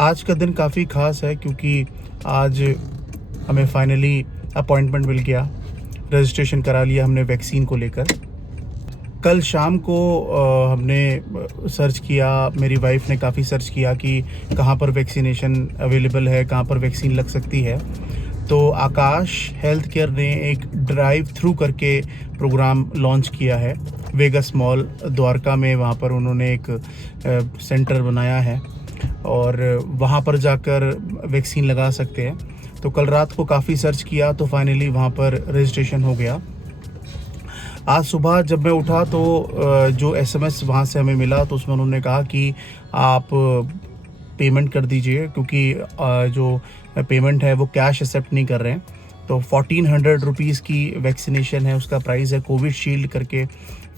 आज का दिन काफ़ी ख़ास है क्योंकि आज हमें फाइनली अपॉइंटमेंट मिल गया, रजिस्ट्रेशन करा लिया हमने वैक्सीन को लेकर। कल शाम को हमने सर्च किया, मेरी वाइफ ने काफ़ी सर्च किया कि कहाँ पर वैक्सीनेशन अवेलेबल है, कहाँ पर वैक्सीन लग सकती है। तो आकाश हेल्थ केयर ने एक ड्राइव थ्रू करके प्रोग्राम लॉन्च किया है वेगस मॉल द्वारका में। वहाँ पर उन्होंने एक सेंटर बनाया है और वहाँ पर जाकर वैक्सीन लगा सकते हैं। तो कल रात को काफ़ी सर्च किया तो फाइनली वहाँ पर रजिस्ट्रेशन हो गया। आज सुबह जब मैं उठा तो जो एसएमएस वहाँ से हमें मिला तो उसमें उन्होंने कहा कि आप पेमेंट कर दीजिए, क्योंकि जो पेमेंट है वो कैश एक्सेप्ट नहीं कर रहे हैं। तो 1400 रुपीज़ की वैक्सीनेशन है, उसका प्राइस है। कोविशील्ड करके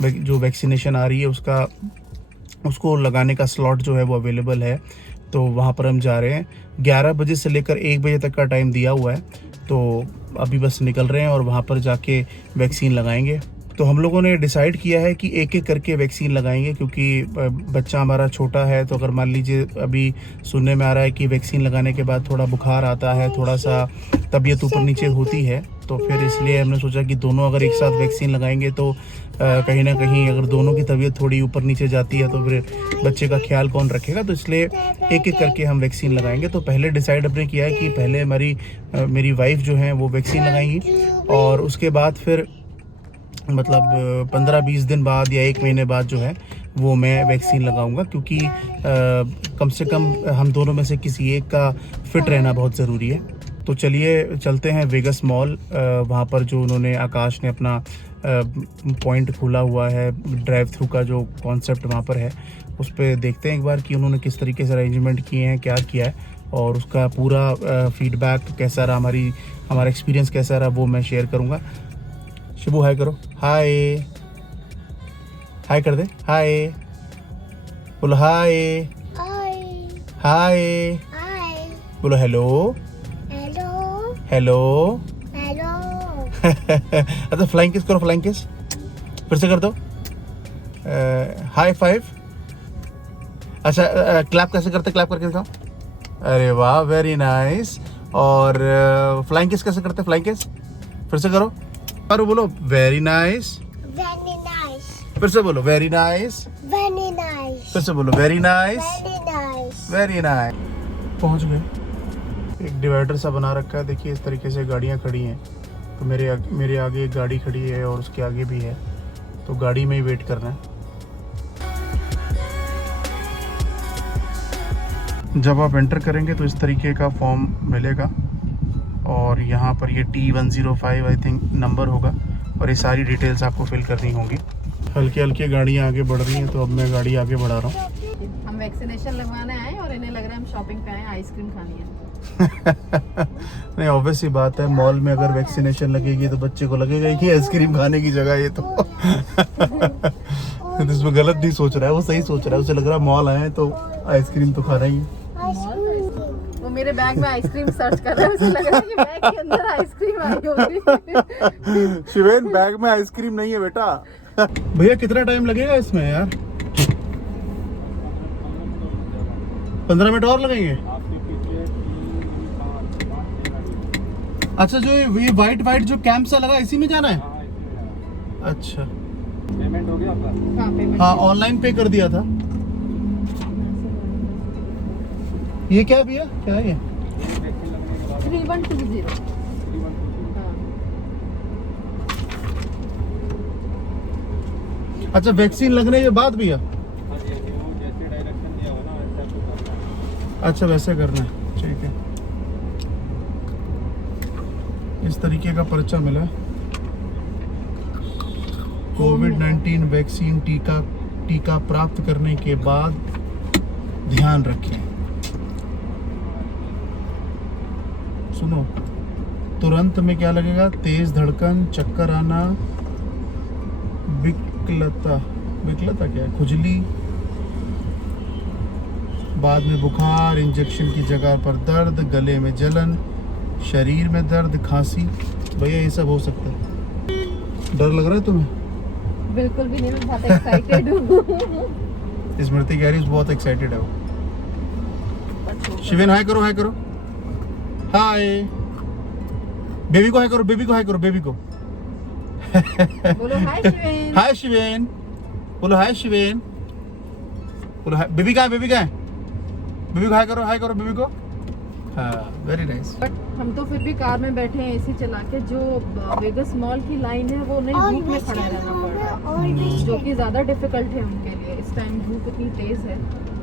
जो वैक्सीनेशन आ रही है उसको लगाने का स्लॉट जो है वो अवेलेबल है। तो वहाँ पर हम जा रहे हैं। 11 बजे से लेकर 1 बजे तक का टाइम दिया हुआ है, तो अभी बस निकल रहे हैं और वहाँ पर जाके वैक्सीन लगाएंगे। तो हम लोगों ने डिसाइड किया है कि एक एक करके वैक्सीन लगाएंगे, क्योंकि बच्चा हमारा छोटा है। तो अगर मान लीजिए अभी सुनने में आ रहा है कि वैक्सीन लगाने के बाद थोड़ा बुखार आता है, थोड़ा सा तबीयत ऊपर नीचे होती है, तो फिर इसलिए हमने सोचा कि दोनों अगर एक साथ वैक्सीन लगाएंगे तो कहीं ना कहीं अगर दोनों की तबीयत थोड़ी ऊपर नीचे जाती है तो फिर बच्चे का ख्याल कौन रखेगा। तो इसलिए एक एक करके हम वैक्सीन लगाएंगे। तो पहले डिसाइड अपने किया है कि पहले मेरी वाइफ जो है वो वैक्सीन लगाएंगी और उसके बाद फिर मतलब 15-20 दिन बाद या 1 महीने बाद जो है वो मैं वैक्सीन लगाऊंगा, क्योंकि कम से कम हम दोनों में से किसी एक का फिट रहना बहुत ज़रूरी है। तो चलिए चलते हैं वेगस मॉल। वहाँ पर जो उन्होंने आकाश ने अपना पॉइंट खोला हुआ है, ड्राइव थ्रू का जो कॉन्सेप्ट वहाँ पर है, उस पर देखते हैं एक बार कि उन्होंने किस तरीके से अरेंजमेंट किए हैं, क्या किया है, और उसका पूरा फीडबैक कैसा रहा, हमारा एक्सपीरियंस कैसा रहा, वो मैं शेयर करूँगा। शिबू हाय करो, हाय हाय कर दे, हाय बोलो, हाय हाय बोलो, हेलो हेलो। अच्छा फ्लाइंग किस करो, फ्लाइंग किस फिर से कर दो, हाई फाइव। अच्छा क्लैप कैसे करते, क्लैप करके दिखाओ। अरे वाह, वेरी नाइस। और फ्लाइंग किस कैसे करते, फ्लाइंग किस फिर से करो और बोलो वेरी नाइस, फिर से बोलो वेरी नाइस, फिर से बोलो वेरी नाइस, वेरी नाइस। पहुंच गए। एक डिवाइडर सा बना रखा है, देखिए इस तरीके से गाड़ियां खड़ी हैं। तो मेरे आगे एक गाड़ी खड़ी है और उसके आगे भी है, तो गाड़ी में ही वेट करना है। जब आप एंटर करेंगे तो इस तरीके का फॉर्म मिलेगा और यहाँ पर ये T105 आई थिंक नंबर होगा और ये सारी डिटेल्स आपको फिल करनी होंगी। हल्के हल्के गाड़ियाँ आगे बढ़ रही हैं, तो अब मैं गाड़ी आगे बढ़ा रहा हूँ। हम वैक्सीनेशन लगवाने आए और इन्हें लग रहा है हम शॉपिंग पे आए, आइसक्रीम खानी है। नहीं, ऑब्वियस ही बात है, मॉल में अगर वैक्सीनेशन लगेगी तो बच्चे को लगेगा कि आइसक्रीम खाने की जगह ये तो इसमें गलत नहीं सोच रहा है, वो सही सोच रहा है। उसे लग रहा है मॉल आए तो आइसक्रीम तो खाना ही है। वो मेरे बैग में आइसक्रीम सर्च कर रहा है, उसे लग रहा है कि बैग के अंदर आइसक्रीम आई होगी। शिवेन, बैग में आइसक्रीम नहीं है बेटा। भैया कितना टाइम लगेगा इसमें यार? 15 मिनट और लगेंगे? अच्छा, जो ये वाइट जो कैंप सा लगा, इसी में जाना है? अच्छा, पेमेंट हो गया आपका? हाँ, पेमेंट हाँ ऑनलाइन पे कर दिया था। ये क्या भैया, क्या है ये? 3120। अच्छा, वैक्सीन लगने के बाद भैया? जैसे डायरेक्शन दिया हो ना वैसे आपको करना है। अच्छा, वैसे करना है, ठीक है। इस तरीके का पर्चा मिला। कोविड-19 वैक्सीन टीका प्राप्त करने के बाद ध्यान रखें। सुनो, तुरंत में क्या लगेगा? तेज धड़कन, चक्कर आना, विकलता क्या है? खुजली, बाद में बुखार, इंजेक्शन की जगह पर दर्द, गले में जलन, शरीर में दर्द, खांसी। भैया ये सब हो सकता है। डर लग रहा है तुम्हें? बिल्कुल भी नहीं, मैं बहुत एक्साइटेड हूँ। स्मृति कह रही है बहुत एक्साइटेड है वो। शिवेन हाय करो, हाय करो, हाय। बेबी को हाय करो, बेबी को हाय करो, बेबी को। बोलो हाय शिवेन। हाय शिवेन, बोलो हाय शिवेन, बोलो हाय। बेबी कहाँ है, बेबी कहाँ है? बेबी को हाय करो, हाय करो बेबी को। हाँ, वेरी नाइस। बट हम तो फिर भी कार में बैठे हैं एसी चला के। जो वेगस मॉल की लाइन है वो नहीं, धूप में खड़ा रहना पड़ रहा है, जो कि ज्यादा डिफिकल्ट है उनके लिए। इस टाइम धूप इतनी तेज है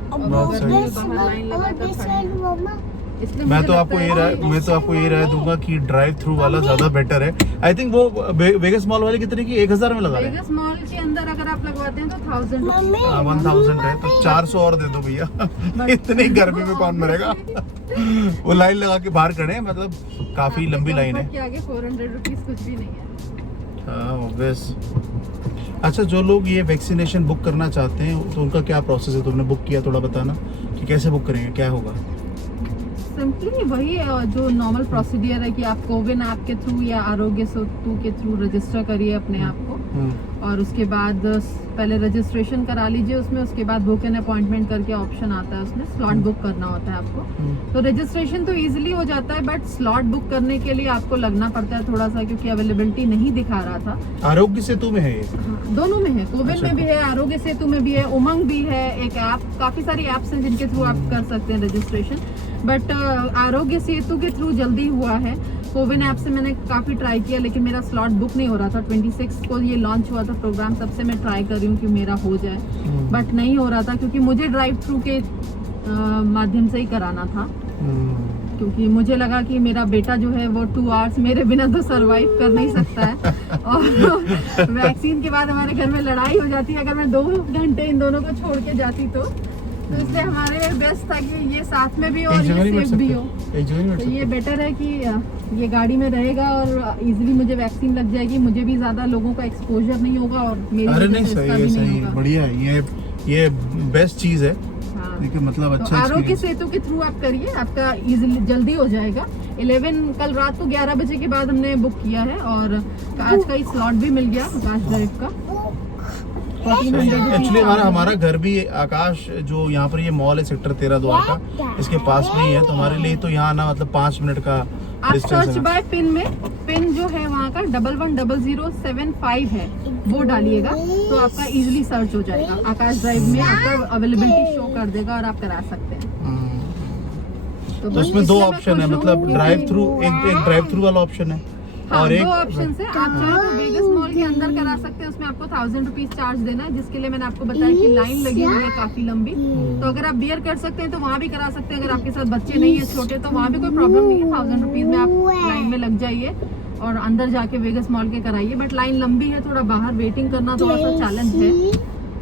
और बहुत गर्मी सही। में बाहर लाइन लगाकर खड़े हैं। इसलिए मैं मुझे तो लगता आपको है ये राय, कि- मैं तो आपको ये राय दूंगा कि ड्राइव थ्रू वाला ज्यादा बेटर है। आई थिंक वो वेगस मॉल वाले कितने की 1000 में लगा रहे हैं। वेगस मॉल के अंदर अगर आप लगवाते हैं तो 1000 हाँ, 1000 है तो 400 और दे दो भैया। इतनी गर्मी में कौन मरेगा। वो लाइन लगा के बाहर खड़े हैं, मतलब काफी लंबी लाइन है। के आगे 400 रुपीज कुछ भी नहीं है। हाँ, ऑब्वियस। अच्छा, जो लोग ये वैक्सीनेशन बुक करना चाहते हैं तो उनका क्या प्रोसेस है? तुमने बुक किया, थोड़ा बताना कि कैसे बुक करेंगे, क्या होगा? सिंपली वही जो नॉर्मल प्रोसीडियर है कि आप कोविन ऐप के थ्रू या आरोग्य सेतु के थ्रू रजिस्टर करिए अपने आप को, और उसके बाद पहले रजिस्ट्रेशन करा लीजिए उसमें। उसके बाद बुक एन अपॉइंटमेंट करके ऑप्शन आता है, उसमें स्लॉट बुक करना होता है आपको। तो रजिस्ट्रेशन तो इजीली हो जाता है, बट स्लॉट बुक करने के लिए आपको लगना पड़ता है थोड़ा सा, क्योंकि अवेलेबिलिटी नहीं दिखा रहा था। आरोग्य सेतु में है ये? हाँ, दोनों में है, कोविन में भी है, आरोग्य सेतु में भी है, उमंग भी है एक ऐप। काफी सारी ऐप्स हैं जिनके थ्रू आप कर सकते हैं रजिस्ट्रेशन, बट आरोग्य सेतु के थ्रू जल्दी हुआ है। कोविन ऐप से मैंने काफ़ी ट्राई किया लेकिन मेरा स्लॉट बुक नहीं हो रहा था। 26 को ये लॉन्च हुआ था प्रोग्राम, तब से मैं ट्राई कर रही हूँ कि मेरा हो जाए, बट नहीं हो रहा था क्योंकि मुझे ड्राइव थ्रू के माध्यम से ही कराना था। क्योंकि मुझे लगा कि मेरा बेटा जो है वो 2 आवर्स मेरे बिना तो सरवाइव कर नहीं सकता है, और वैक्सीन के बाद हमारे घर में लड़ाई हो जाती है अगर मैं 2 घंटे इन दोनों को छोड़ के जाती तो इसलिए हमारे लिए बेस्ट था कि ये साथ में भी हो और ये सेफ भी हो। तो ये बेटर है कि ये गाड़ी में रहेगा और इजीली मुझे वैक्सीन लग जाएगी, मुझे भी ज्यादा लोगों का एक्सपोजर नहीं होगा और मेरी अरे वजह नहीं, से सही इसका है, भी सही नहीं है, होगा। बढ़िया है, ये बेस्ट चीज है। हाँ। देखिए, मतलब तो अच्छा आरोग्य experience। सेतु के थ्रू आप करिए, आपका इजीली जल्दी हो जाएगा। 11 कल रात को 11 बजे के बाद हमने बुक किया है और आज का ही स्लॉट भी मिल गया आकाश ड्राइव का। एक्चुअली हमारा घर भी आकाश, जो यहाँ पर ये मॉल है सेक्टर 13 द्वारका, इसके पास में ही है, तो हमारे लिए तो यहाँ आना मतलब 5 मिनट का आप डिस्टेंस सर्च है। बाय पिन में, पिन जो है वहाँ का 110075 है, वो डालिएगा तो आपका इजीली सर्च हो जाएगा। आकाश ड्राइव में आपका अवेलेबिलिटी शो कर देगा और आप करा सकते हैं। तो बस इसमें 2 इसलिए मैं ऑप्शन है, खुश हूँ मतलब क्योंकि- ड्राइव थ्रू, एक ड्राइव थ्रू वाला ऑप्शन है हाँ, और 2 एक ऑप्शन है। आप चाहे तो वेगस मॉल के अंदर करा सकते हैं, उसमें आपको 1000 रुपीज चार्ज देना है, जिसके लिए मैंने आपको बताया कि लाइन लगी हुई है काफी लंबी। तो अगर आप बियर कर सकते हैं तो वहाँ भी करा सकते हैं। अगर आपके साथ बच्चे नहीं है छोटे तो वहाँ भी कोई प्रॉब्लम नहीं है। 1000 रुपीज में आप लाइन में लग जाइए और अंदर जाके वेगस मॉल के कराइए। बट लाइन लंबी है, थोड़ा बाहर वेटिंग करना थोड़ा सा चैलेंज है।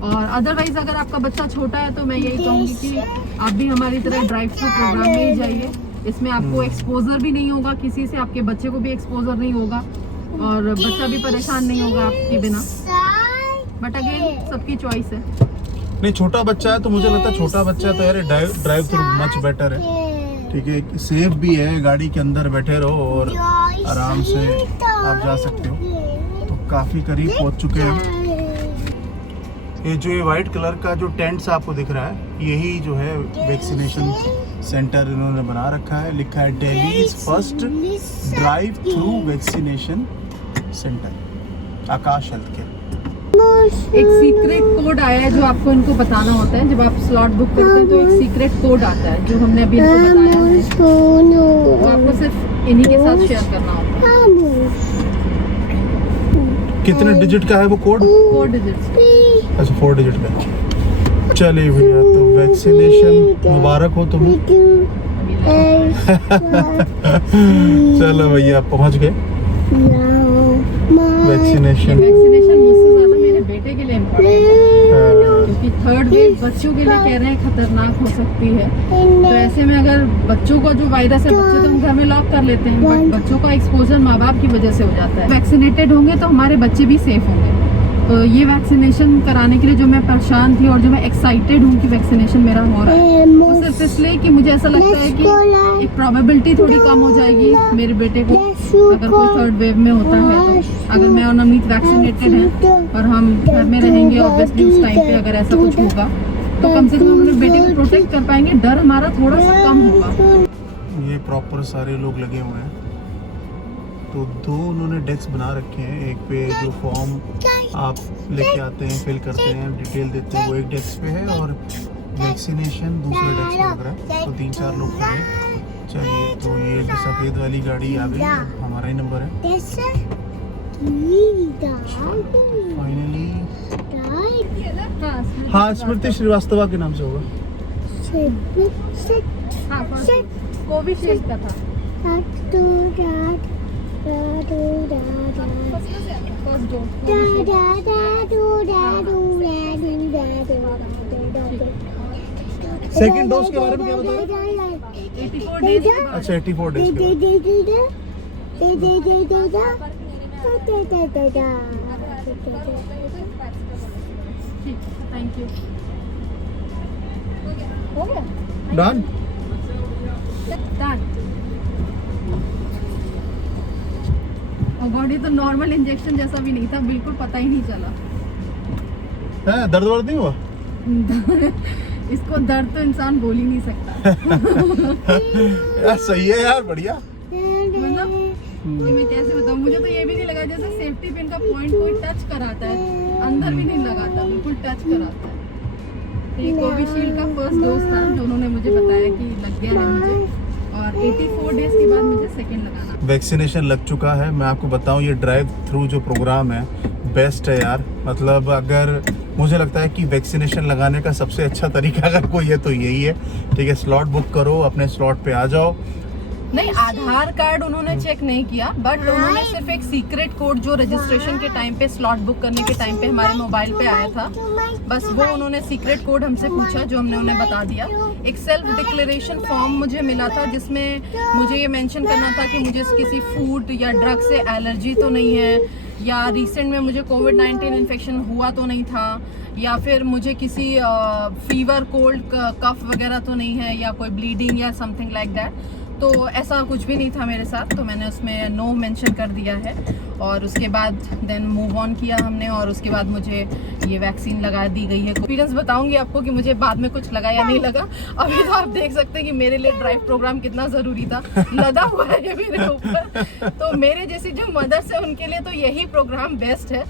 और अदरवाइज अगर आपका बच्चा छोटा है तो मैं यही कहूँगी कि आप भी हमारी तरह ड्राइव थ्रू प्रोग्राम में ही जाइए। इसमें आपको एक्सपोजर भी नहीं होगा किसी से, आपके बच्चे को भी एक्सपोजर नहीं होगा और बच्चा भी परेशान नहीं होगा आपके बिना। बट अगेन सबकी चॉइस है। नहीं, छोटा बच्चा है तो मुझे लगता है छोटा बच्चा है तो यार ड्राइव थ्रू मच बेटर है। ठीक है, सेफ भी है, गाड़ी के अंदर बैठे रहो और आराम से आप जा सकते हो। तो काफी करीब पहुंच चुके हैं। ये जो ये वाइट कलर का जो टेंट आपको दिख रहा है, यही जो है वैक्सीनेशन सेंटर इन्होंने बना रखा है। लिखा है Delhi's first drive through vaccination centre, Aakash health care. एक सीक्रेट कोड आया है जो आपको इनको बताना होता है। जब आप स्लॉट बुक करते हैं तो एक सीक्रेट कोड आता है जो हमने अभी इनको बताया है, वो आपको सिर्फ इन्हीं के साथ शेयर करना होता है। कितने डिजिट का है वो कोड? 4 डिजिट्स। अच्छा, 4 डिजिट का। चलिए भैया, तो वैक्सीनेशन मुबारक हो तुम्हें। चलो भैया, पहुंच गए। वैक्सीनेशन मुझसे ज्यादा मेरे बेटे के लिए इम्पोर्टेंट है क्योंकि 3rd वेव बच्चों के लिए कह रहे हैं खतरनाक हो सकती है। तो ऐसे में अगर बच्चों को जो वायरस है, बच्चे तो हम घर में लॉक कर लेते हैं, बट बच्चों का एक्सपोजर माँ बाप की वजह से हो जाता है। वैक्सीनेटेड होंगे तो हमारे बच्चे भी सेफ होंगे। तो ये वैक्सीनेशन कराने के लिए जो मैं परेशान थी और जो मैं एक्साइटेड हूँ कि वैक्सीनेशन मेरा हो रहा है, वो सिर्फ इसलिए कि मुझे ऐसा लगता है कि एक प्रोबेबिलिटी थोड़ी कम हो जाएगी मेरे बेटे को अगर कोई 3rd वेव में होता है तो। अगर मैं और नमीत वैक्सीनेटेड हैं और हम घर में रहेंगे ऑब्वियसली उस टाइम पे अगर ऐसा कुछ होगा तो कम से कम हम अपने बेटे को प्रोटेक्ट कर पाएंगे, डर हमारा थोड़ा सा कम होगा। ये प्रॉपर सारे लोग लगे हुए हैं। तो 2 उन्होंने डेस्क बना रखे हैं, एक पे जो फॉर्म आप लेके आते हैं, फिल करते हैं, डिटेल देते हैं, वो एक डेस्क पे है, और वैक्सीनेशन दूसरे डेस्क पे लग रहा है। तो 3-4 लोग खड़े हैं। चलिए, तो ये जो सफ़ेद वाली गाड़ी आ गई, हमारा ही नंबर है फाइनली। हाँ, स्मृति श्रीवास्तवा के नाम से होगा। हाँ, कोविशील्ड का था। First dose. सेकंड डोज के बारे में क्या बताया? 84 डेज के बाद। अच्छा, 84 डेज के थैंक यू। हो गया? डन। Done. Oh God, ये तो नॉर्मल इंजेक्शन जैसा भी नहीं था, बिल्कुल पता ही नहीं चला। है, दर्द वर्द नहीं हुआ? इसको दर्द तो इंसान बोल ही नहीं सकता। यार सही है यार, बढ़िया। मतलब कि मैं कैसे बताऊँ, मुझे तो ये भी नहीं लगा जैसे सेफ्टी पिन का पॉइंट कोई टच कराता है, अंदर भी नहीं लगाता, बिल्कुल टच कराता है। ये कोविशील्ड का फर्स्ट डोज था जो उन्होंने मुझे बताया कि लग गया है मुझे, और 84 डेज के बाद मुझे सेकंड लगाना। वैक्सीनेशन लग चुका है। मैं आपको बताऊं, ये ड्राइव थ्रू जो प्रोग्राम है बेस्ट है यार। मतलब अगर मुझे लगता है कि वैक्सीनेशन लगाने का सबसे अच्छा तरीका अगर कोई है तो यही है। ठीक है, स्लॉट बुक करो, अपने स्लॉट पे आ जाओ। नहीं, आधार कार्ड उन्होंने चेक नहीं किया, बट उन्होंने सिर्फ एक सीक्रेट कोड जो रजिस्ट्रेशन के टाइम पे, स्लॉट बुक करने के टाइम पे हमारे मोबाइल पे आया था, बस वो उन्होंने सीक्रेट कोड हमसे पूछा जो हमने उन्हें बता दिया। एक सेल्फ डिक्लेरेशन फॉर्म मुझे मिला था जिसमें मुझे ये मेंशन करना था कि मुझे किसी फूड या ड्रग से एलर्जी तो नहीं है, या रिसेंट में मुझे कोविड-19 इन्फेक्शन हुआ तो नहीं था, या फिर मुझे किसी फीवर, कोल्ड, कफ वगैरह तो नहीं है, या कोई ब्लीडिंग या समथिंग लाइक दैट। तो ऐसा कुछ भी नहीं था मेरे साथ, तो मैंने उसमें नो मेंशन कर दिया है। और उसके बाद देन मूव ऑन किया हमने, और उसके बाद मुझे ये वैक्सीन लगा दी गई है। एक्सपीरियंस बताऊंगी आपको कि मुझे बाद में कुछ लगा या नहीं लगा। अभी तो आप देख सकते हैं कि मेरे लिए ड्राइव प्रोग्राम कितना ज़रूरी था, लगा हुआ है ये मेरे ऊपर। तो मेरे जैसी जो मदर्स है उनके लिए तो यही प्रोग्राम बेस्ट है,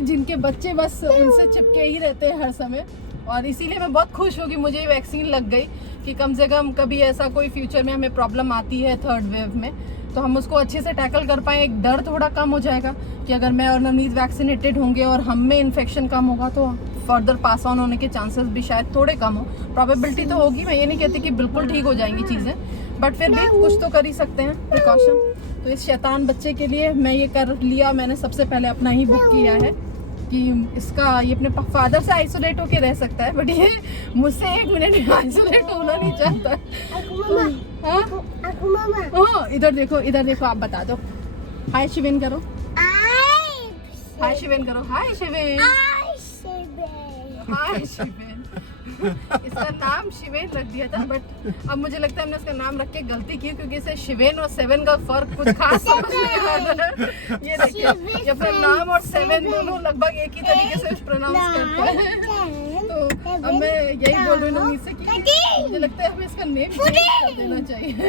जिनके बच्चे बस उनसे चिपके ही रहते हैं हर समय। और इसीलिए मैं बहुत खुश हूँ कि मुझे ये वैक्सीन लग गई, कि कम से कम कभी ऐसा कोई फ्यूचर में हमें प्रॉब्लम आती है थर्ड वेव में, तो हम उसको अच्छे से टैकल कर पाएँ। एक डर थोड़ा कम हो जाएगा कि अगर मैं और नवनीत वैक्सीनेटेड होंगे और हम में इन्फेक्शन कम होगा तो फर्दर पास ऑन होने के चांसेस भी शायद थोड़े कम हो। प्रोबेबिलिटी तो होगी, मैं ये नहीं कहती कि बिल्कुल ठीक हो जाएंगी चीज़ें, बट फिर भी कुछ तो कर ही सकते हैं प्रिकॉशन। तो इस शैतान बच्चे के लिए मैं ये कर लिया, मैंने सबसे पहले अपना ही बुक किया है कि इसका ये अपने फादर से आइसोलेट होके रह सकता है, बट ये मुझसे 1 मिनट आइसोलेट होना नहीं चाहता। हाँ, इधर देखो, आप बता दो। हाय शिवेन करो, हाय शिवेन करो, हाय शिवेन, हाय शिवेन। इसका नाम शिवेन रख दिया था, बट अब मुझे लगता है हमने इसका नाम रख के गलती की, क्योंकि इसे शिवेन और 7 का फर्क कुछ खास समझ नहीं आ रहा है। ये देखिए, ये अपना नाम और 7 दोनों लगभग एक ही तरीके से प्रोनाउंस करता है। तो अब मैं यही बोल रही हूँ इससे कि मुझे लगता है हमें इसका नेम चेंज कर देना चाहिए।